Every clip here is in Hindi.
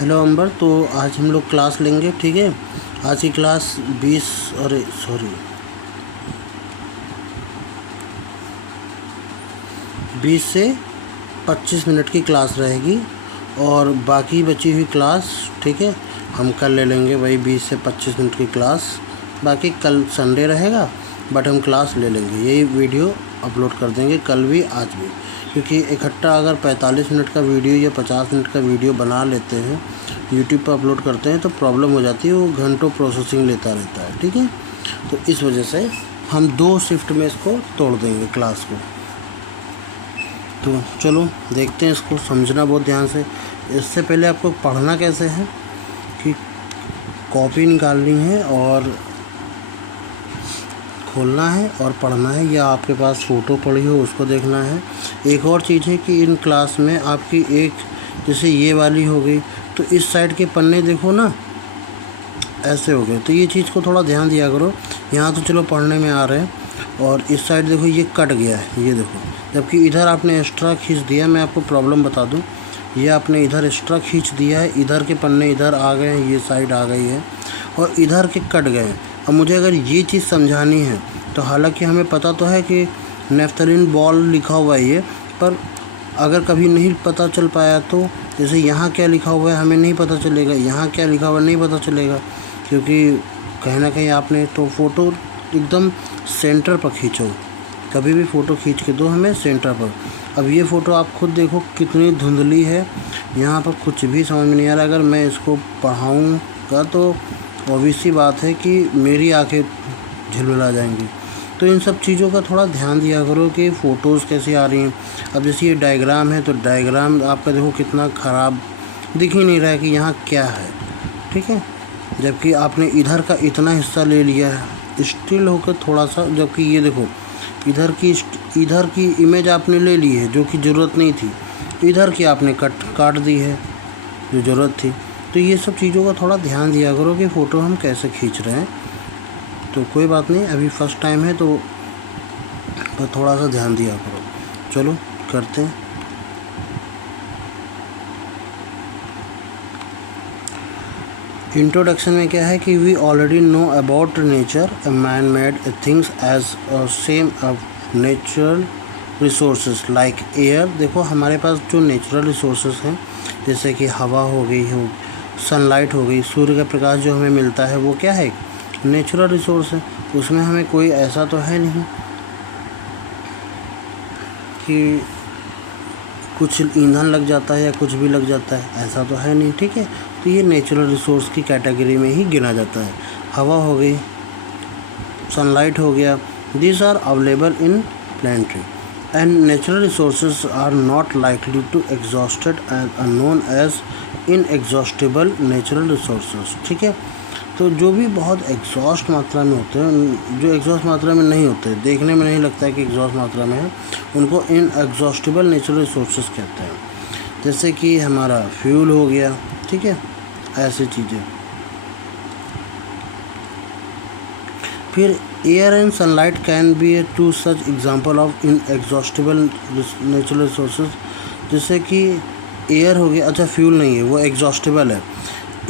हेलो अंबर। तो आज हम लोग क्लास लेंगे, ठीक है। आज की क्लास 20 से 25 मिनट की क्लास रहेगी और बाकी बची हुई क्लास, ठीक है, हम कल ले लेंगे। वही 20 से 25 मिनट की क्लास। बाकी कल संडे रहेगा बट हम क्लास ले लेंगे। यही वीडियो अपलोड कर देंगे कल भी आज भी, क्योंकि इकट्ठा अगर 45 मिनट का वीडियो या 50 मिनट का वीडियो बना लेते हैं, यूट्यूब पर अपलोड करते हैं तो प्रॉब्लम हो जाती है, वो घंटों प्रोसेसिंग लेता रहता है, ठीक है। तो इस वजह से हम 2 शिफ्ट में इसको तोड़ देंगे क्लास को। तो चलो देखते हैं, इसको समझना बहुत ध्यान से। इससे पहले आपको पढ़ना कैसे है कि कॉपी निकालनी है और खोलना है और पढ़ना है, या आपके पास फ़ोटो पड़ी हो उसको देखना है। एक और चीज़ है कि इन क्लास में आपकी एक, जैसे ये वाली हो गई, तो इस साइड के पन्ने देखो ना, ऐसे हो गए, तो ये चीज़ को थोड़ा ध्यान दिया करो। यहाँ तो चलो पढ़ने में आ रहे हैं, और इस साइड देखो ये कट गया है, ये देखो, जबकि इधर आपने एक्स्ट्रा खींच दिया। मैं आपको प्रॉब्लम बता दूँ, ये आपने इधर एक्स्ट्रा खींच दिया है, इधर के पन्ने इधर आ गए हैं, ये साइड आ गई है, और इधर के कट गए हैं। अब मुझे अगर ये चीज़ समझानी है तो हालांकि हमें पता तो है कि नेफ्थलीन बॉल लिखा हुआ है ये, पर अगर कभी नहीं पता चल पाया तो जैसे यहाँ क्या लिखा हुआ है हमें नहीं पता चलेगा, यहाँ क्या लिखा हुआ है नहीं पता चलेगा, क्योंकि कहीं ना कहीं आपने तो फ़ोटो एकदम सेंटर पर खींचो। कभी भी फ़ोटो खींच के दो हमें सेंटर पर। अब ये फ़ोटो आप खुद देखो कितनी धुंधली है, यहाँ पर कुछ भी समझ में नहीं आ रहा। अगर मैं इसको पढ़ाऊँगा तो ऑब्वियस सी बात है कि मेरी आंखें झिलमिला जाएंगी। तो इन सब चीज़ों का थोड़ा ध्यान दिया करो कि फ़ोटोज़ कैसे आ रही हैं। अब जैसे ये डायग्राम है, तो डायग्राम आपका देखो कितना ख़राब, दिख ही नहीं रहा है कि यहाँ क्या है, ठीक है। जबकि आपने इधर का इतना हिस्सा ले लिया है स्टिल होकर थोड़ा सा, जबकि ये देखो इधर की इमेज आपने ले ली है जो कि ज़रूरत नहीं थी, इधर की आपने काट दी है जो ज़रूरत थी। तो ये सब चीज़ों का थोड़ा ध्यान दिया करो कि फ़ोटो हम कैसे खींच रहे हैं। तो कोई बात नहीं, अभी फर्स्ट टाइम है तो थोड़ा सा ध्यान दिया करो। चलो करते हैं। इंट्रोडक्शन में क्या है कि we already know about nature, man made things as same natural resources like air. देखो हमारे पास जो नेचुरल रिसोर्सेज हैं, जैसे कि हवा हो गई, सनलाइट हो गई, सूर्य का प्रकाश जो हमें मिलता है वो क्या है, नेचुरल रिसोर्स है। उसमें हमें कोई ऐसा तो है नहीं कि कुछ ईंधन लग जाता है या कुछ भी लग जाता है, ऐसा तो है नहीं, ठीक है। तो ये नेचुरल रिसोर्स की कैटेगरी में ही गिना जाता है। हवा हो गई, सनलाइट हो गया, these are available in planetary and natural resources are not likely to exhausted and are known as inexhaustible natural resources, ठीक है। तो जो भी बहुत एग्जॉस्ट मात्रा में होते हैं, जो एग्जॉस्ट मात्रा में नहीं होते, देखने में नहीं लगता है कि एग्जॉस्ट मात्रा में है, उनको इनएग्जॉस्टेबल नेचुरल रिसोर्सेज कहते हैं। जैसे कि हमारा फ्यूल हो गया, ठीक है, ऐसी चीज़ें। फिर air and sunlight can be a two such example of inexhaustible natural resources. जैसे कि एयर हो गया, अच्छा फ्यूल नहीं है, वो एग्जॉस्टेबल है।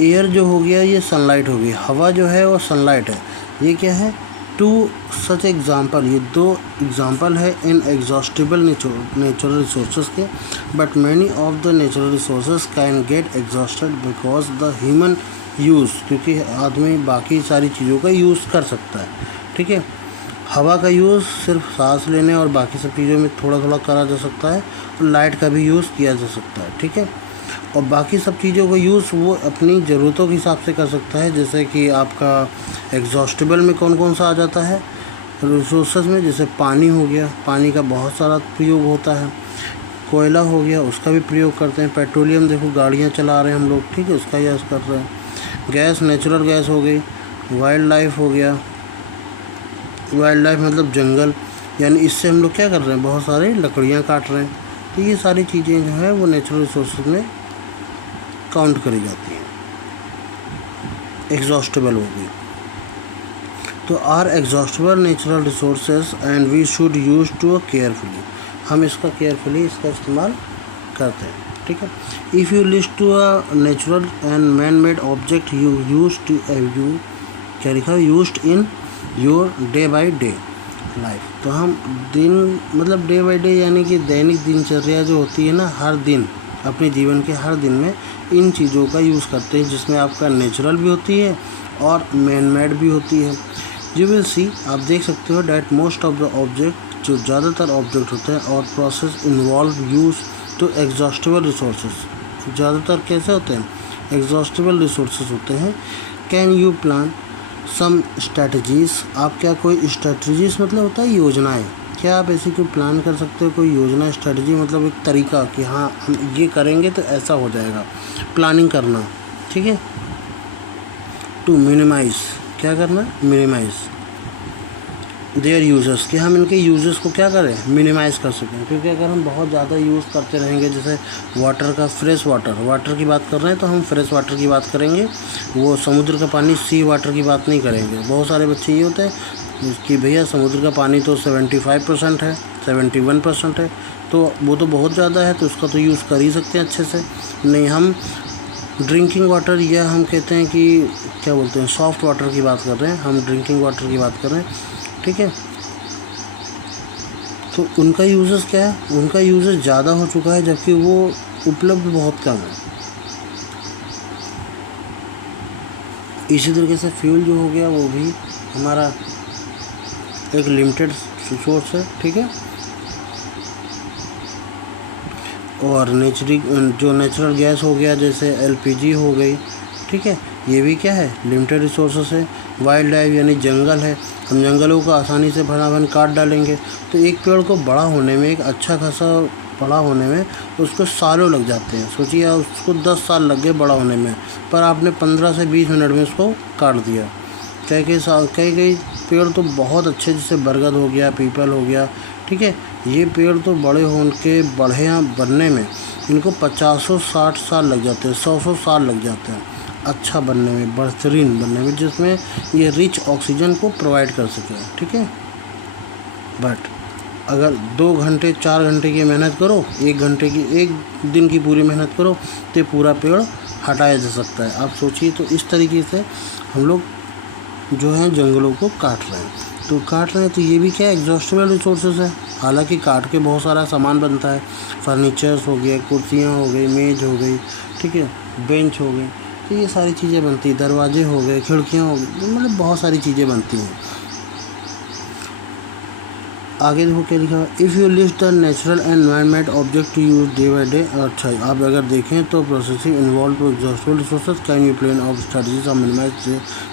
एयर जो हो गया ये सनलाइट हो गई, हवा जो है वो सनलाइट है। ये क्या है, टू सच एग्जांपल, ये 2 एग्जांपल है इन एग्जॉस्टेबल नेचुरल रिसोर्सेज के। But many of the natural resources can get exhausted because the human use, क्योंकि आदमी बाकी सारी चीज़ों का यूज़ कर सकता है, ठीक है। हवा का यूज़ सिर्फ सांस लेने और बाकी सब चीज़ों में थोड़ा थोड़ा करा जा सकता है, और लाइट का भी यूज़ किया जा सकता है, ठीक है। और बाकी सब चीज़ों का यूज़ वो अपनी ज़रूरतों के हिसाब से कर सकता है। जैसे कि आपका एग्जॉस्टेबल में कौन कौन सा आ जाता है रिसोर्सेज में, जैसे पानी हो गया, पानी का बहुत सारा प्रयोग होता है। कोयला हो गया, उसका भी प्रयोग करते हैं। पेट्रोलियम देखो गाड़ियाँ चला रहे हैं हम लोग, ठीक है, उसका यूज़ कर रहे हैं। गैस, नेचुरल गैस हो गई। वाइल्ड लाइफ हो गया, वाइल्ड लाइफ मतलब जंगल, यानी इससे हम लोग क्या कर रहे हैं, बहुत सारे लकड़ियाँ काट रहे हैं। तो ये सारी चीज़ें जो है वो नेचुरल रिसोर्सेज में काउंट करी जाती हैं, एग्जॉस्टेबल हो गई। तो are exhaustible natural resources and we should use to carefully, हम इसका केयरफुली इसका इस्तेमाल करते हैं, ठीक है। If you list to a natural and man made object you use to you क्या लिखा है, used in your day by day life. तो हम दिन मतलब डे बाय डे यानी कि दैनिक दिनचर्या जो होती है ना, हर दिन अपने जीवन के हर दिन में इन चीज़ों का यूज़ करते हैं, जिसमें आपका नेचुरल भी होती है और मैन मेड भी होती है। यू विल सी, आप देख सकते हो that most of the object, जो ज़्यादातर ऑब्जेक्ट होते हैं और process involve use to exhaustible resources. ज़्यादातर कैसे होते हैं, एग्जॉस्टिबल रिसोर्सेज होते हैं। Can you plan some strategies, आप क्या कोई स्ट्रैटेजीज़ मतलब होता है योजनाएं, क्या आप ऐसी कोई प्लान कर सकते हो, कोई योजना, स्ट्रैटेजी मतलब एक तरीका कि हाँ हम ये करेंगे तो ऐसा हो जाएगा, प्लानिंग करना, ठीक है। टू मिनिमाइज, क्या करना, मिनिमाइज देयर यूजर्स, कि हम इनके यूजर्स को क्या करें, मिनिमाइज़ कर सकें। क्योंकि अगर हम बहुत ज़्यादा यूज़ करते रहेंगे, जैसे वाटर का, फ्रेश वाटर की बात कर रहे हैं तो हम फ्रेश वाटर की बात करेंगे, वो समुद्र का पानी, सी वाटर की बात नहीं करेंगे। बहुत सारे बच्चे ये होते हैं कि भैया समुद्र का पानी तो 75% है, 71% है, तो वो तो बहुत ज़्यादा है, तो उसका तो यूज़ कर ही सकते हैं अच्छे से। नहीं, हम ड्रिंकिंग वाटर, या हम कहते हैं कि क्या बोलते हैं, सॉफ्ट वाटर की बात कर रहे हैं, हम ड्रिंकिंग वाटर की बात कर रहे हैं, ठीक है। तो उनका यूजेस क्या है, उनका यूजेस ज़्यादा हो चुका है, जबकि वो उपलब्ध बहुत कम है। इसी तरीके से फ्यूल जो हो गया वो भी हमारा एक लिमिटेड सोर्स है, ठीक है। और जो नेचुरल गैस हो गया, जैसे एलपीजी हो गई, ठीक है, ये भी क्या है, लिमिटेड रिसोर्सेस है। वाइल्ड लाइफ यानी जंगल है, हम जंगलों को आसानी से भरावन काट डालेंगे, तो एक पेड़ को बड़ा होने में, एक अच्छा खासा बड़ा होने में उसको सालों लग जाते हैं। सोचिए उसको 10 साल लग गए बड़ा होने में, पर आपने 15 से 20 मिनट में उसको काट दिया। कई पेड़ तो बहुत अच्छे, जैसे बरगद हो गया, पीपल हो गया, ठीक है, ये पेड़ तो बड़े होके बढ़िया बनने में इनको 50-60 साल लग जाते हैं, 100 साल लग जाते हैं अच्छा बनने में, बेहतरीन बनने में, जिसमें ये रिच ऑक्सीजन को प्रोवाइड कर सके, ठीक है। बट अगर 2 घंटे 4 घंटे की मेहनत करो, 1 दिन की पूरी मेहनत करो, तो पूरा पेड़ हटाया जा सकता है। आप सोचिए, तो इस तरीके से हम लोग जो है जंगलों को काट रहे हैं, तो ये भी क्या एग्जॉस्टिबल रिसोर्सेज है। हालांकि काट के बहुत सारा सामान बनता है, फर्नीचर्स हो गए, कुर्सियाँ हो गई, मेज हो गई, ठीक है, बेंच हो गई, तो ये सारी चीज़ें बनती हैं, दरवाजे हो गए, खिड़कियाँ हो गई, मतलब बहुत सारी चीज़ें बनती हैं। आगे देखो क्या लिखा है, if you list the natural and man made object to use day by day. अच्छा, आप अगर देखें तो processing involve to exhaustible resources, can you plan of strategies of minimize,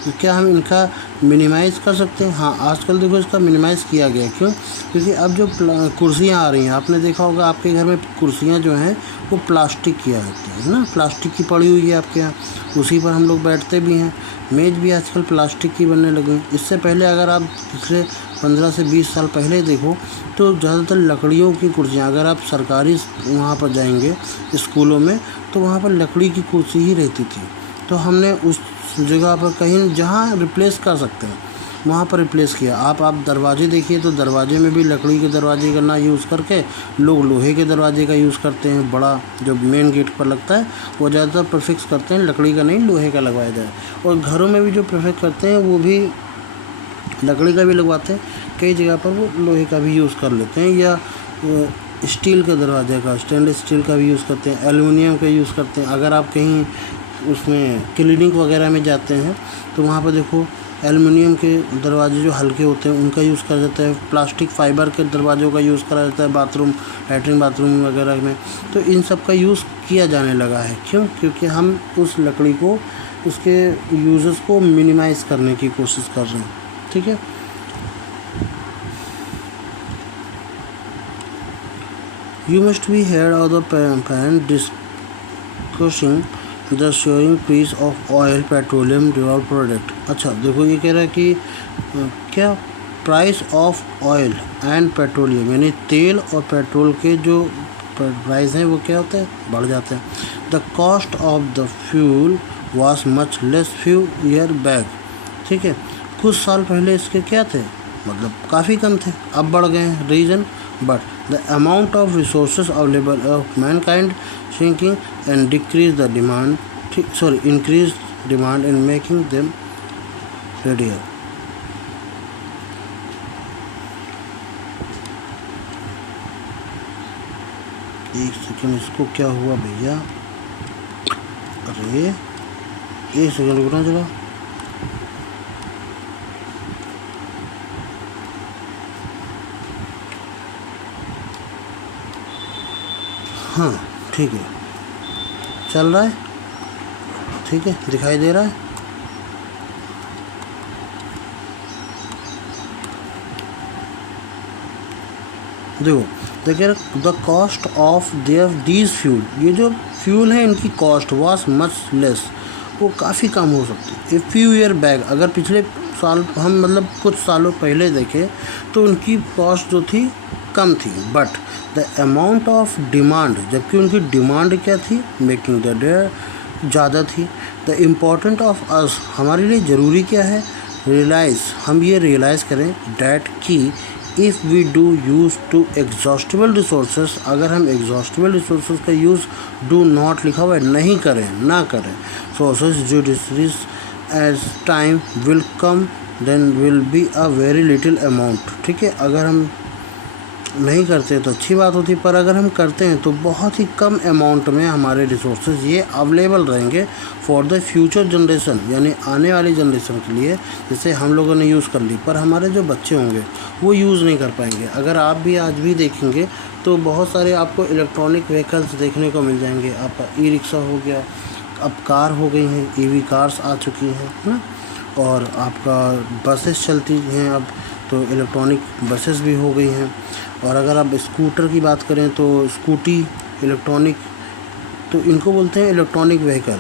तो क्या हम इनका मिनिमाइज़ कर सकते हैं। हाँ, आजकल देखो इसका मिनिमाइज़ किया गया, क्यों, क्योंकि अब जो कुर्सियाँ आ रही हैं, आपने देखा होगा आपके घर में कुर्सियाँ जो हैं वो प्लास्टिक की आती है ना, प्लास्टिक की पड़ी हुई है आपके यहाँ, उसी पर हम लोग बैठते भी हैं। मेज़ भी आजकल प्लास्टिक की बनने लगी। इससे पहले अगर आप पिछले 15 से 20 साल पहले देखो तो ज़्यादातर लकड़ियों की कुर्सियाँ, अगर आप सरकारी वहाँ पर जाएंगे स्कूलों में, तो वहाँ पर लकड़ी की कुर्सी ही रहती थी। तो हमने उस जगह पर कहीं जहाँ रिप्लेस कर सकते हैं वहाँ पर रिप्लेस किया। आप दरवाजे देखिए, तो दरवाजे में भी लकड़ी के दरवाजे का ना यूज़ करके लोग लोहे के दरवाजे का यूज़ करते हैं। बड़ा जो मेन गेट पर लगता है वो ज़्यादातर प्रेफिक्स करते हैं लकड़ी का, नहीं लोहे का लगवाया जाए। और घरों में भी जो प्रेफिक्स करते हैं वो भी लकड़ी का भी लगवाते हैं, कई जगह पर वो लोहे का भी यूज़ कर लेते हैं, या स्टील के दरवाजे का, स्टेनलेस स्टील का भी यूज़ करते हैं, एल्युमिनियम का यूज़ करते हैं। अगर आप कहीं उसमें क्लिनिक वगैरह में जाते हैं तो वहाँ पर देखो एल्युमिनियम के दरवाजे जो हल्के होते हैं उनका यूज़ करा जाता है, प्लास्टिक फाइबर के दरवाज़ों का यूज़ करा जाता है बाथरूम, लैट्रिन बाथरूम वगैरह में। तो इन सब का यूज़ किया जाने लगा है, क्यों, क्योंकि हम उस लकड़ी को, उसके यूज़ेस को मिनिमाइज़ करने की कोशिश कर रहे हैं, ठीक है। You must be heard of the parent discussing the soaring price of oil, petroleum derived product। अच्छा देखो, ये कह रहा है कि क्या price of oil and petroleum, यानी तेल और पेट्रोल के जो प्राइस हैं वो क्या होते हैं, बढ़ जाते हैं। The cost of the fuel was much less few year back, ठीक है, कुछ साल पहले इसके क्या थे, मतलब काफ़ी कम थे, अब बढ़ गए हैं। Reason, but the amount of resources available of mankind shrinking and decrease the demand, increase demand in making them readier. एक सेकेंड, इसको क्या हुआ भैया? अरे एक सेकेंड रुकना जरा। हाँ ठीक है, चल रहा है, ठीक है, दिखाई दे रहा है। देखो देखिए, the cost of their these fuel, ये जो फ्यूल है इनकी कॉस्ट वाज मच लेस, वो काफ़ी कम हो सकती है। ए फ्यू ईयर बैक, अगर पिछले साल हम मतलब कुछ सालों पहले देखें तो उनकी कॉस्ट जो थी कम थी, but the amount of demand, जबकि उनकी डिमांड क्या थी, मेकिंग द डेयर ज़्यादा थी। द इम्पॉर्टेंट ऑफ अस, हमारे लिए ज़रूरी क्या है, रियलाइज़, हम ये रियलाइज़ करें डैट की if we do use to exhaustible resources, अगर हम एग्जॉस्टिबल रिसोर्सेज का यूज़ डू नॉट लिखा हुआ है, नहीं करें, ना करें, सोर्सेज जो decrease as time will come then will be a very little amount. ठीक है, अगर हम नहीं करते तो अच्छी बात होती, पर अगर हम करते हैं तो बहुत ही कम अमाउंट में हमारे रिसोर्सेज ये अवेलेबल रहेंगे फॉर द फ्यूचर जनरेशन, यानी आने वाली जनरेशन के लिए। जैसे हम लोगों ने यूज़ कर ली, पर हमारे जो बच्चे होंगे वो यूज़ नहीं कर पाएंगे। अगर आप भी आज भी देखेंगे तो बहुत सारे आपको इलेक्ट्रॉनिक व्हीकल्स देखने को मिल जाएंगे। आपका ई रिक्शा हो गया, अब कार हो गई हैं, ईवी कार्स आ चुकी हैं, है ना, और आपका बसेस चलती हैं अब तो इलेक्ट्रॉनिक बसेस भी हो गई हैं। और अगर आप स्कूटर की बात करें तो स्कूटी इलेक्ट्रॉनिक, तो इनको बोलते हैं इलेक्ट्रॉनिक व्हीकल।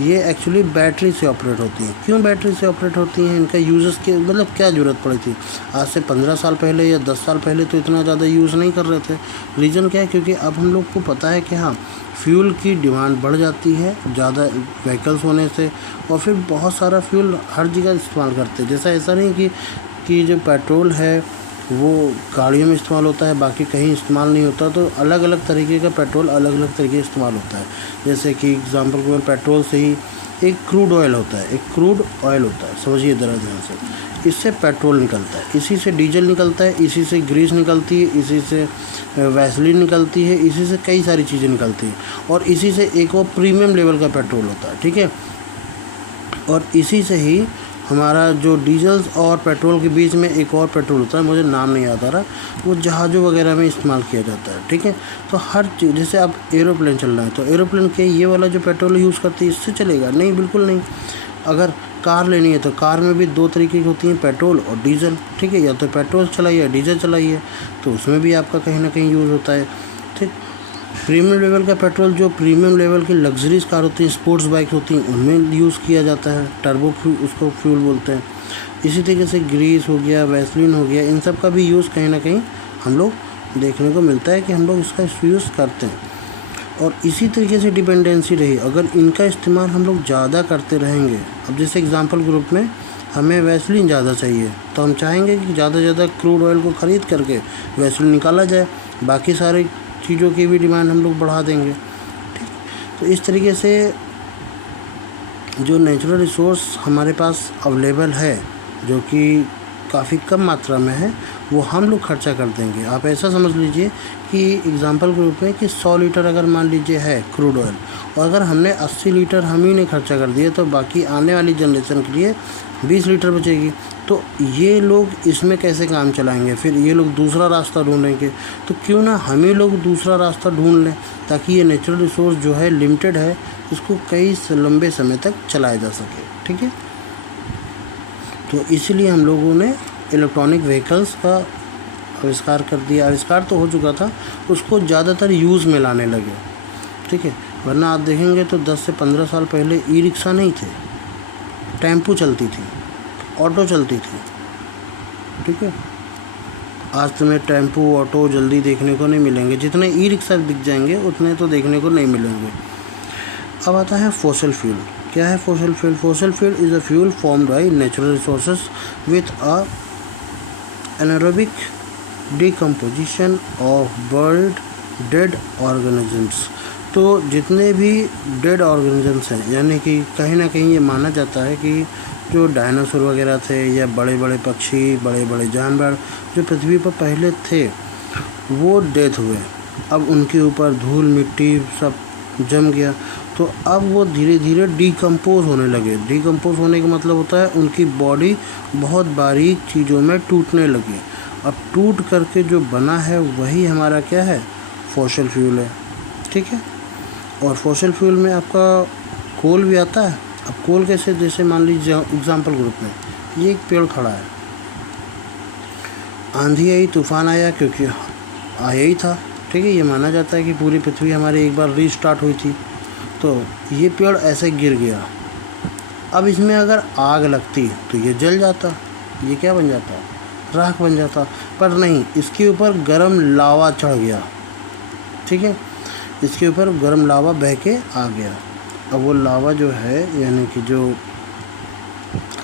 ये एक्चुअली बैटरी से ऑपरेट होती हैं। क्यों बैटरी से ऑपरेट होती हैं, इनका यूज़ेस के मतलब क्या ज़रूरत पड़ी थी? आज से 15 साल पहले या 10 साल पहले तो इतना ज़्यादा यूज़ नहीं कर रहे थे। रीज़न क्या है, क्योंकि अब हम लोग को पता है कि हाँ, फ्यूल की डिमांड बढ़ जाती है ज़्यादा व्हीकल्स होने से, और फिर बहुत सारा फ्यूल हर जगह इस्तेमाल करते हैं। जैसा ऐसा नहीं कि जो पेट्रोल है वो गाड़ियों में इस्तेमाल होता है, बाकी कहीं इस्तेमाल नहीं होता। तो अलग अलग तरीके का पेट्रोल अलग अलग तरीके इस्तेमाल होता है। जैसे कि एग्जांपल के पेट्रोल से ही एक क्रूड ऑयल होता है, एक क्रूड ऑयल होता है, समझिए ज़रा ध्यान से। इससे पेट्रोल निकलता है, इसी से डीजल निकलता है, इसी से ग्रीस निकलती है, इसी से वैसलीन निकलती है, इसी से कई सारी चीज़ें निकलती हैं, और इसी से एक वो प्रीमियम लेवल का पेट्रोल होता है। ठीक है, और इसी से ही हमारा जो डीजल्स और पेट्रोल के बीच में एक और पेट्रोल होता है, मुझे नाम नहीं याद आ रहा, वो जहाज़ों वगैरह में इस्तेमाल किया जाता है। ठीक है, तो हर चीज़, जैसे अब एरोप्लेन चल रहा है तो एरोप्लेन के ये वाला जो पेट्रोल यूज़ करती है इससे चलेगा? नहीं, बिल्कुल नहीं। अगर कार लेनी है तो कार में भी दो तरीके की होती हैं, पेट्रोल और डीजल। ठीक है, या तो पेट्रोल चलाइए या डीजल चलाइए, तो उसमें भी आपका कहीं ना कहीं यूज़ होता है। ठीक, प्रीमियम लेवल का पेट्रोल जो प्रीमियम लेवल की लग्जरीज कार होती हैं, स्पोर्ट्स बाइक होती हैं, उनमें यूज़ किया जाता है, टर्बो फ्यूल उसको फ्यूल बोलते हैं। इसी तरीके से ग्रीस हो गया, वैसलीन हो गया, इन सब का भी यूज़ कहीं ना कहीं हम लोग देखने को मिलता है कि हम लोग इसका यूज़ करते हैं। और इसी तरीके से डिपेंडेंसी रही, अगर इनका इस्तेमाल हम लोग ज़्यादा करते रहेंगे, अब जैसे एग्जाम्पल ग्रुप में हमें वैसलीन ज़्यादा चाहिए तो हम चाहेंगे कि ज़्यादा से ज़्यादा क्रूड ऑयल को ख़रीद करके वैसलीन निकाला जाए, बाकी सारे चीज़ों की भी डिमांड हम लोग बढ़ा देंगे। ठीक, तो इस तरीके से जो नेचुरल रिसोर्स हमारे पास अवेलेबल है, जो कि काफ़ी कम मात्रा में है, वो हम लोग खर्चा कर देंगे। आप ऐसा समझ लीजिए कि एग्जांपल के रूप में कि 100 लीटर अगर मान लीजिए है क्रूड ऑयल, और अगर हमने 80 लीटर हम ही ने खर्चा कर दिए, तो बाकी आने वाली जनरेशन के लिए 20 लीटर बचेगी। तो ये लोग इसमें कैसे काम चलाएंगे? फिर ये लोग दूसरा रास्ता ढूंढेंगे। तो क्यों ना हम ही लोग दूसरा रास्ता ढूंढ लें, ताकि ये नेचुरल रिसोर्स जो है लिमिटेड है, इसको कई लंबे समय तक चलाया जा सके। ठीक है, तो इसलिए हम लोगों ने इलेक्ट्रॉनिक व्हीकल्स का आविष्कार कर दिया। आविष्कार तो हो चुका था, उसको ज़्यादातर यूज़ में लाने लगे। ठीक है, वरना आप देखेंगे तो 10 से 15 साल पहले ई रिक्शा नहीं थे, टेम्पो चलती थी, ऑटो चलती थी। ठीक है, आज तुम्हें टेम्पो ऑटो जल्दी देखने को नहीं मिलेंगे, जितने ई रिक्शा दिख जाएंगे उतने तो देखने को नहीं मिलेंगे। अब आता है फॉसिल फ्यूल। क्या है fossil fuel? Fossil fuel is a fuel formed by natural resources with a anaerobic decomposition of bird dead organisms. तो जितने भी डेड ऑर्गेनिजम्स हैं, यानी कि कहीं ना कहीं ये माना जाता है कि जो डायनासोर वगैरह थे या बड़े बड़े पक्षी, बड़े बड़े जानवर जो पृथ्वी पर पहले थे, वो डेथ हुए। अब उनके ऊपर धूल मिट्टी सब जम गया, तो अब वो धीरे धीरे डिकम्पोज होने लगे। डिकम्पोज होने का मतलब होता है उनकी बॉडी बहुत बारीक चीज़ों में टूटने लगी। अब टूट करके जो बना है वही हमारा क्या है, फॉसिल फ्यूल है। ठीक है, और फॉसिल फ्यूल में आपका कोल भी आता है। अब कोल कैसे, जैसे मान लीजिए एग्जाम्पल ग्रुप में ये एक पेड़ खड़ा है, आंधी आई, तूफान आया, क्योंकि आया ही था। ठीक है, ये माना जाता है कि पूरी पृथ्वी हमारी एक बार रीस्टार्ट हुई थी, तो ये पेड़ ऐसे गिर गया। अब इसमें अगर आग लगती तो ये जल जाता, ये क्या बन जाता, राख बन जाता। पर नहीं, इसके ऊपर गर्म लावा चढ़ गया। ठीक है, इसके ऊपर गर्म लावा बह के आ गया। अब वो लावा जो है, यानी कि जो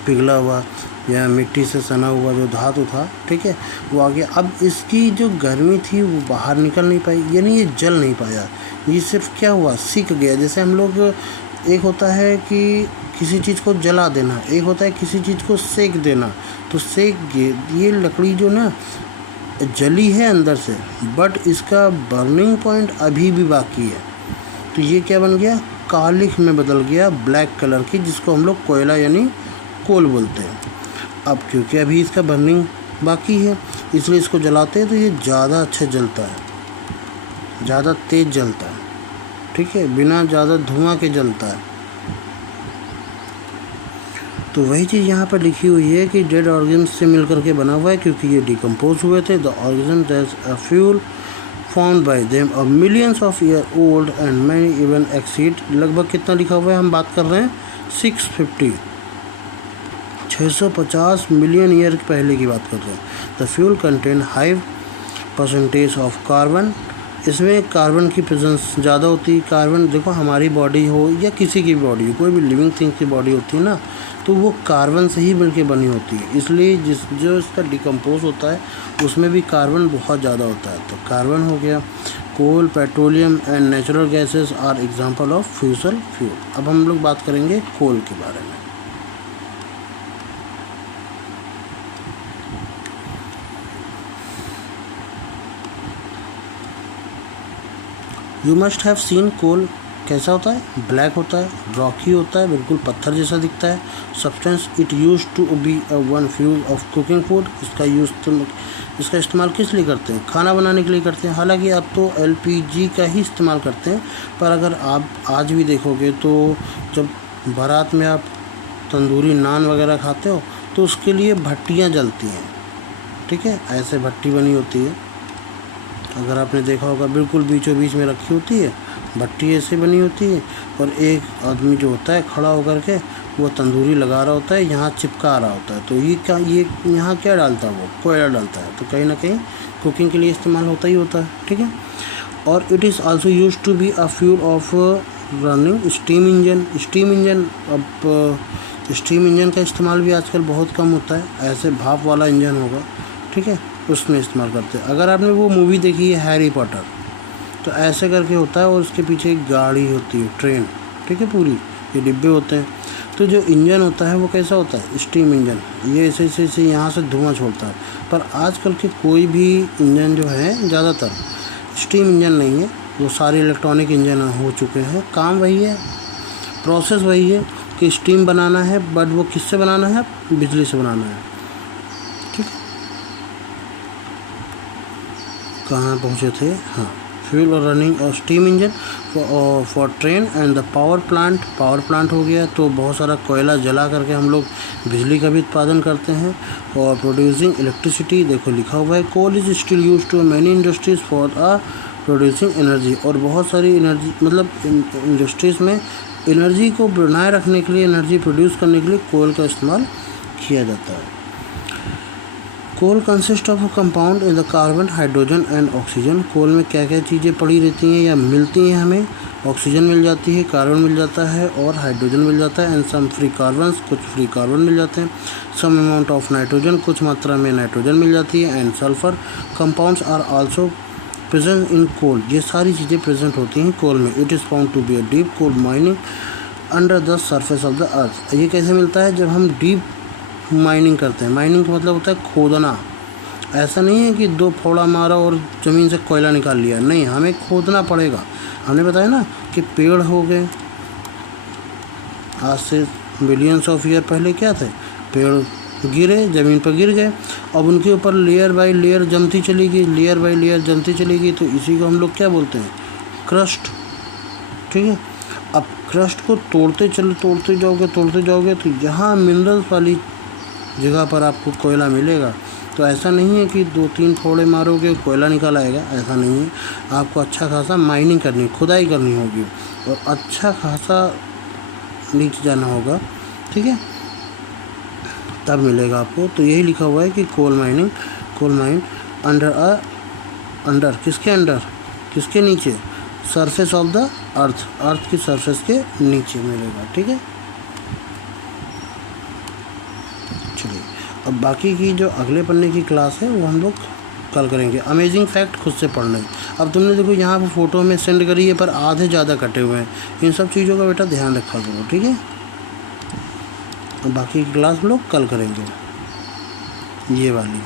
पिघला हुआ या मिट्टी से सना हुआ जो धातु था, ठीक है, वो आ गया। अब इसकी जो गर्मी थी वो बाहर निकल नहीं पाई, यानी ये जल नहीं पाया। ये सिर्फ क्या हुआ, सिक गया। जैसे हम लोग, एक होता है कि किसी चीज़ को जला देना, एक होता है किसी चीज़ को सेक देना। तो सेक ये लकड़ी जो ना जली है अंदर से, बट इसका बर्निंग पॉइंट अभी भी बाकी है। तो ये क्या बन गया, कालिख में बदल गया, ब्लैक कलर की, जिसको हम लोग कोयला यानी कोल बोलते हैं। अब क्योंकि अभी इसका बर्निंग बाकी है, इसलिए इसको जलाते हैं तो ये ज़्यादा अच्छा जलता है, ज़्यादा तेज़ जलता है। ठीक है, बिना ज़्यादा धुआं के जलता है। तो वही चीज़ यहाँ पर लिखी हुई है कि डेड ऑर्गेन्स से मिलकर के बना हुआ है, क्योंकि ये डिकम्पोज हुए थे। The organism that's a fuel found by them are millions of year old and many even exceed, लगभग कितना लिखा हुआ है, हम बात कर रहे हैं 650 मिलियन ईयर पहले की बात कर रहे हैं। The fuel contain high percentage of carbon, इसमें कार्बन की प्रेजेंस ज़्यादा होती है। कार्बन देखो, हमारी बॉडी हो या किसी की बॉडी हो, कोई भी लिविंग थिंग की बॉडी होती है ना, तो वो कार्बन से ही मिलके बनी होती है। इसलिए जो इसका डिकम्पोज होता है उसमें भी कार्बन बहुत ज़्यादा होता है। तो कार्बन हो गया। Coal, petroleum and natural gases are example of fossil fuel. अब हम लोग बात करेंगे कोल के बारे में। You must have seen coal कैसा होता है, ब्लैक होता है, रॉकी होता है, बिल्कुल पत्थर जैसा दिखता है। Substance it use to be one fuel of cooking food, इसका इस्तेमाल किस लिए करते हैं, खाना बनाने के लिए करते हैं। हालांकि अब तो LPG का ही इस्तेमाल करते हैं, पर अगर आप आज भी देखोगे तो जब बारात में आप तंदूरी नान वगैरह खाते हो तो उसके लिए भट्टियाँ जलती हैं। ठीक है, ऐसे भट्टी बनी होती है, अगर आपने देखा होगा, बिल्कुल बीचों बीच में रखी होती है भट्टी, ऐसे बनी होती है, और एक आदमी जो होता है खड़ा होकर के वो तंदूरी लगा रहा होता है, यहाँ चिपका रहा होता है। तो ये यहाँ क्या डालता है, वो कोयला डालता है। तो कहीं ना कहीं कुकिंग के लिए इस्तेमाल होता ही होता है। ठीक है, और it is also use to be a fuel of running steam engine. अब स्टीम इंजन का इस्तेमाल भी आजकल बहुत कम होता है, ऐसे भाप वाला इंजन होगा, ठीक है, उसमें इस्तेमाल करते हैं। अगर आपने वो मूवी देखी है हैरी पॉटर, तो ऐसे करके होता है और उसके पीछे एक गाड़ी होती है, ट्रेन, ठीक है, पूरी ये डिब्बे होते हैं। तो जो इंजन होता है वो कैसा होता है, स्टीम इंजन, ये ऐसे यहाँ से धुआं छोड़ता है। पर आजकल के कोई भी इंजन जो है ज़्यादातर स्टीम इंजन नहीं है, वो सारे इलेक्ट्रॉनिक इंजन हो चुके हैं। काम वही है, प्रोसेस वही है कि स्टीम बनाना है, बट वो किससे बनाना है, बिजली से बनाना है। ठीक, कहाँ पहुँचे थे, हाँ, फ्यूल और रनिंग और steam engine for train and the power plant हो गया। तो बहुत सारा कोयला जला करके हम लोग बिजली का भी उत्पादन करते हैं। और प्रोड्यूसिंग इलेक्ट्रिसिटी, देखो लिखा हुआ है, coal is still use to many industries for producing energy. और बहुत सारी एनर्जी, मतलब इंडस्ट्रीज़ में एनर्जी को बनाए रखने के लिए, एनर्जी प्रोड्यूस करने के लिए कोल का इस्तेमाल किया जाता है। Coal consist of a compound in the carbon, hydrogen and oxygen. Coal में क्या क्या चीज़ें पड़ी रहती हैं या मिलती हैं हमें, ऑक्सीजन मिल जाती है, कार्बन मिल जाता है और हाइड्रोजन मिल जाता है। एंड सम फ्री कार्बन्स, कुछ फ्री कार्बन मिल जाते हैं। सम अमाउंट ऑफ नाइट्रोजन, कुछ मात्रा में नाइट्रोजन मिल जाती है। And sulphur compounds are also present in coal, ये सारी चीज़ें प्रेजेंट होती हैं कोल में। It is found to be a deep coal mining under the surface of the earth. ये कैसे मिलता है? जब हम डीप माइनिंग करते हैं। माइनिंग का मतलब होता है खोदना। ऐसा नहीं है कि 2 फोड़ा मारा और ज़मीन से कोयला निकाल लिया, नहीं, हमें खोदना पड़ेगा। हमने बताया ना कि पेड़ हो गए, आज से बिलियंस ऑफ ईयर पहले क्या थे, पेड़ गिरे, ज़मीन पर गिर गए, अब उनके ऊपर लेयर बाय लेयर जमती चली गई, लेयर बाय लेयर जमती चली गई, तो इसी को हम लोग क्या बोलते हैं? क्रस्ट। ठीक है, अब क्रस्ट को तोड़ते जाओगे तो यहाँ मिनरल्स वाली जगह पर आपको कोयला मिलेगा। तो ऐसा नहीं है कि 2-3 फोड़े मारोगे कोयला निकल आएगा, ऐसा नहीं है। आपको अच्छा खासा माइनिंग करनी, खुदाई करनी होगी और अच्छा खासा नीचे जाना होगा, ठीक है, तब मिलेगा आपको। तो यही लिखा हुआ है कि कोल माइन अंडर किसके अंडर, किसके नीचे? सरफेस ऑफ द अर्थ की सरफेस के नीचे मिलेगा। ठीक है, चलिए अब बाकी की जो अगले पन्ने की क्लास है वो हम लोग कल करेंगे। अमेजिंग फैक्ट खुद से पढ़ना। अब तुमने देखो यहाँ पर फ़ोटो में सेंड करी है पर आधे ज़्यादा कटे हुए हैं, इन सब चीज़ों का बेटा ध्यान रखा करो। ठीक है, अब बाकी की क्लास हम लोग कल करेंगे, ये वाली।